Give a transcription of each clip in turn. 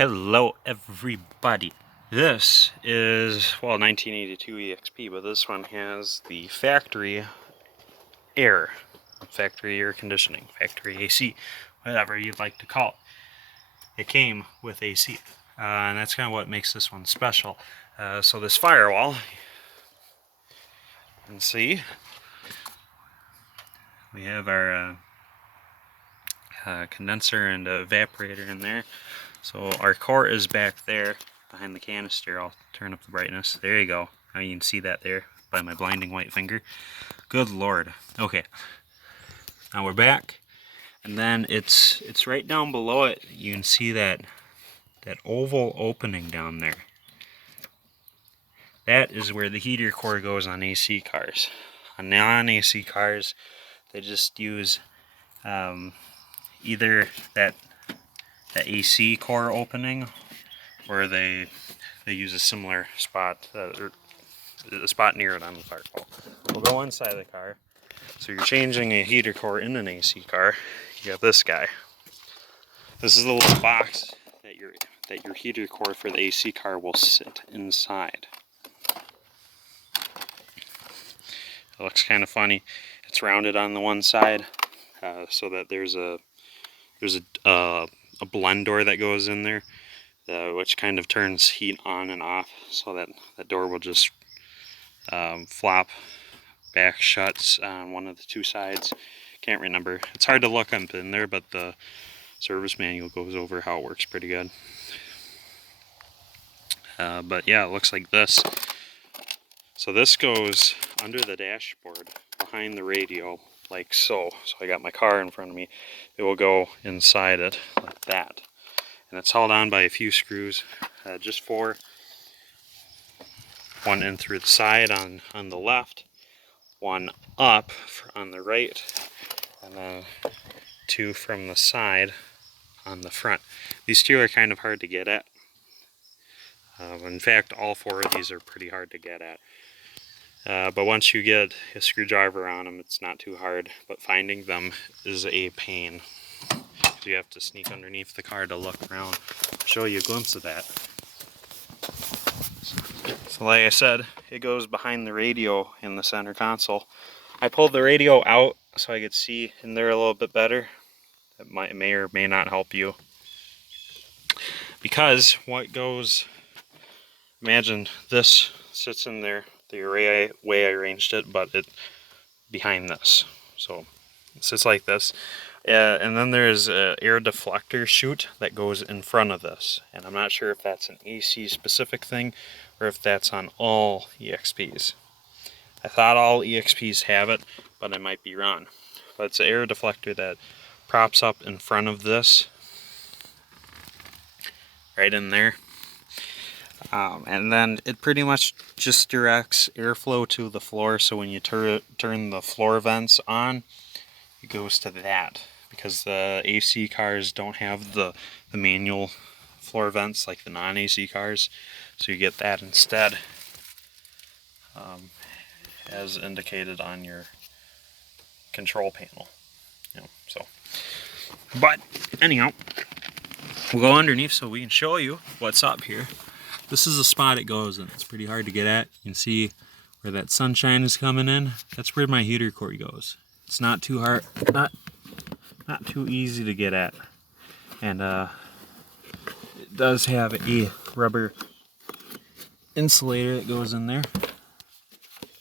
Hello everybody. This is, well, 1982 EXP, but this one has the factory air conditioning, factory AC, whatever you'd like to call it. It came with AC, and that's kind of what makes this one special. So this firewall, you can see, we have our condenser and evaporator in there. So our core is back there behind the canister. I'll turn up the brightness. There you go. Now you can see that there by my blinding white finger. Good lord. Okay. Now we're back, and then it's right down below it. You can see that oval opening down there. That is where the heater core goes on AC cars. On non-AC cars, they just use either that AC core opening, or they use a similar spot, or a spot near it on the firewall. We'll go inside the car. So you're changing a heater core in an AC car. You got this guy. This is the little box that your heater core for the AC car will sit inside. It looks kind of funny. It's rounded on the one side, so that there's a blend door that goes in there, which kind of turns heat on and off, so that door will just flop back shuts on one of the two sides. Can't remember. It's hard to look up in there, but the service manual goes over how it works pretty good. But yeah, it looks like this. So this goes under the dashboard behind the radio, like so. So I got my car in front of me. It will go inside it like that. And it's held on by a few screws, just four. One in through the side on the left, one up on the right, and then two from the side on the front. These two are kind of hard to get at. In fact, all four of these are pretty hard to get at. But once you get a screwdriver on them, it's not too hard, but finding them is a pain. You have to sneak underneath the car to look around. I'll show you a glimpse of that. So like I said, it goes behind the radio in the center console. I pulled the radio out so I could see in there a little bit better. It may or may not help you. Because what goes, imagine this sits in there the way I arranged it, but it behind this. So it sits like this. And then there's an air deflector chute that goes in front of this. And I'm not sure if that's an AC specific thing or if that's on all EXPs. I thought all EXPs have it, but I might be wrong. But it's an air deflector that props up in front of this, right in there. And then it pretty much just directs airflow to the floor, so when you turn the floor vents on, it goes to that, because the AC cars don't have the manual floor vents like the non-AC cars, so you get that instead, as indicated on your control panel. So, but anyhow, we'll go underneath so we can show you what's up here. This is the spot it goes in. It's pretty hard to get at. You can see where that sunshine is coming in. That's where my heater core goes. It's not too hard, not too easy to get at. And it does have a rubber insulator that goes in there.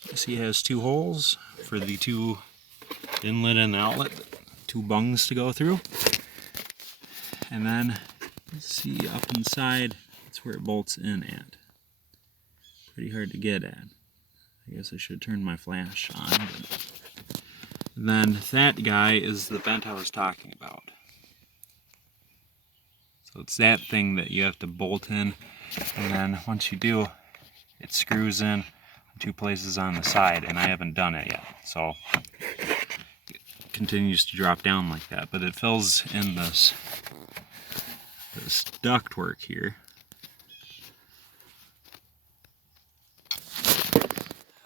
You see it has two holes for the two inlet and outlet, two bungs to go through. And then you see up inside, that's where it bolts in at. Pretty hard to get at. I guess I should turn my flash on. And then that guy is the vent I was talking about. So it's that thing that you have to bolt in, and then once you do, it screws in two places on the side, and I haven't done it yet. So it continues to drop down like that, but it fills in this ductwork here.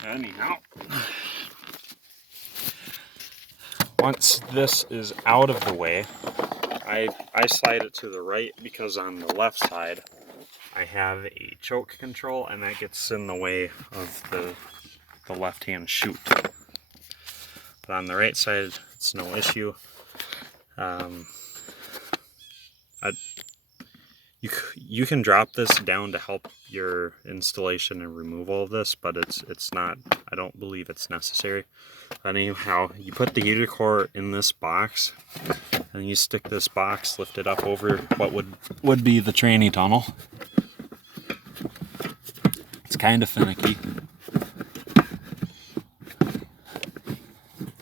Anyhow, once this is out of the way, I slide it to the right because on the left side I have a choke control and that gets in the way of the left hand chute. But on the right side it's no issue. You can drop this down to help your installation and removal of this, but it's not, I don't believe it's necessary. Anyhow, you put the heater core in this box, and you stick this box, lift it up over what would be the tranny tunnel. It's kind of finicky.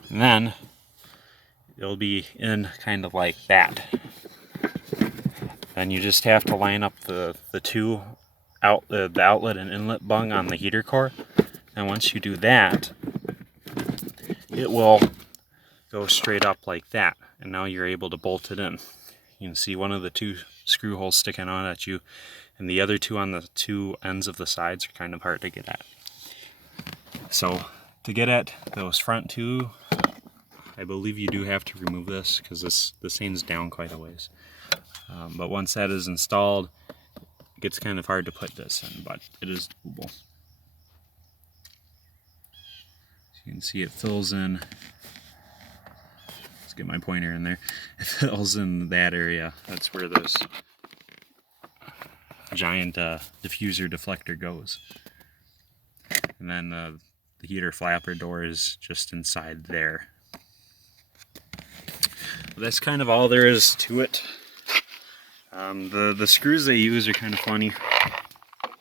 And then it'll be in kind of like that. And you just have to line up the two the outlet and inlet bung on the heater core, and once you do that, it will go straight up like that, and now you're able to bolt it in. You can see one of the two screw holes sticking out at you, and the other two on the two ends of the sides are kind of hard to get at. So to get at those front two, I believe you do have to remove this because this hangs down quite a ways. But once that is installed, it gets kind of hard to put this in, but it is doable. So you can see it fills in. Let's get my pointer in there. It fills in that area. That's where this giant diffuser deflector goes. And then the heater flapper door is just inside there. That's kind of all there is to it. The screws they use are kind of funny.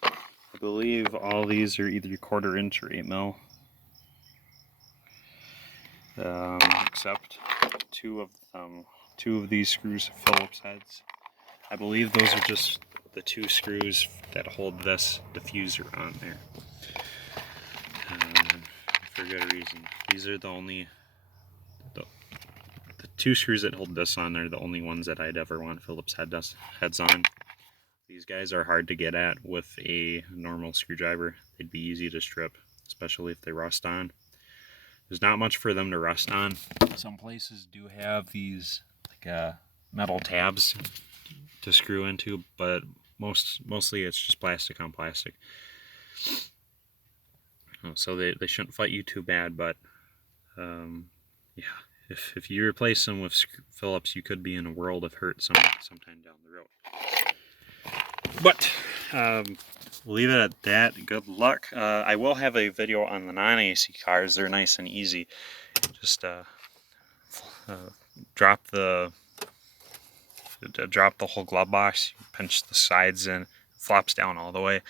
I believe all these are either 1/4 inch or 8 mil. Except two of these screws have Phillips heads. I believe those are just the two screws that hold this diffuser on there. For good reason. These are the only the two screws that hold this on are the only ones that I'd ever want Phillips heads on. These guys are hard to get at with a normal screwdriver. They'd be easy to strip, especially if they rust on. There's not much for them to rust on. Some places do have these like metal tabs to screw into, but mostly it's just plastic on plastic. So they shouldn't fight you too bad, but yeah, if you replace them with Phillips, you could be in a world of hurt sometime down the road. But we'll leave it at that. Good luck. I will have a video on the non-AC cars. They're nice and easy. Just drop the whole glove box, pinch the sides in, flops down all the way.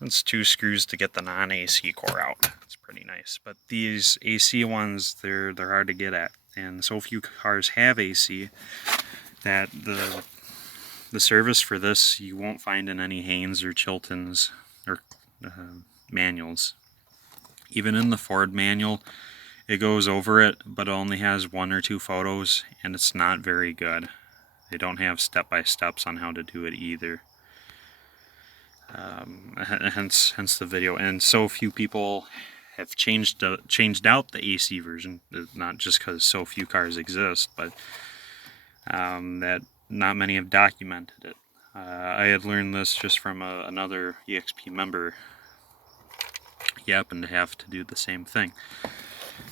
That's 2 screws to get the non-AC core out. It's pretty nice. But these AC ones, they're hard to get at, and so few cars have AC that the service for this you won't find in any Haynes or Chilton's or manuals. Even in the Ford manual, it goes over it, but it only has 1 or 2 photos, and it's not very good. They don't have step-by-steps on how to do it either. Hence the video. And so few people have changed out the AC version, not just because so few cars exist, but that not many have documented it. I had learned this just from another EXP member. He happened to have to do the same thing.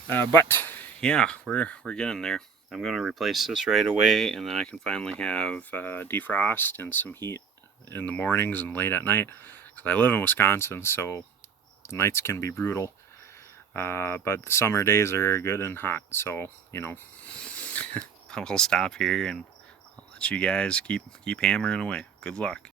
But yeah, we're getting there. I'm going to replace this right away, and then I can finally have defrost and some heat in the mornings and late at night. Because I live in Wisconsin, so the nights can be brutal. But the summer days are good and hot, so you know, I'll stop here and I'll let you guys keep hammering away. Good luck.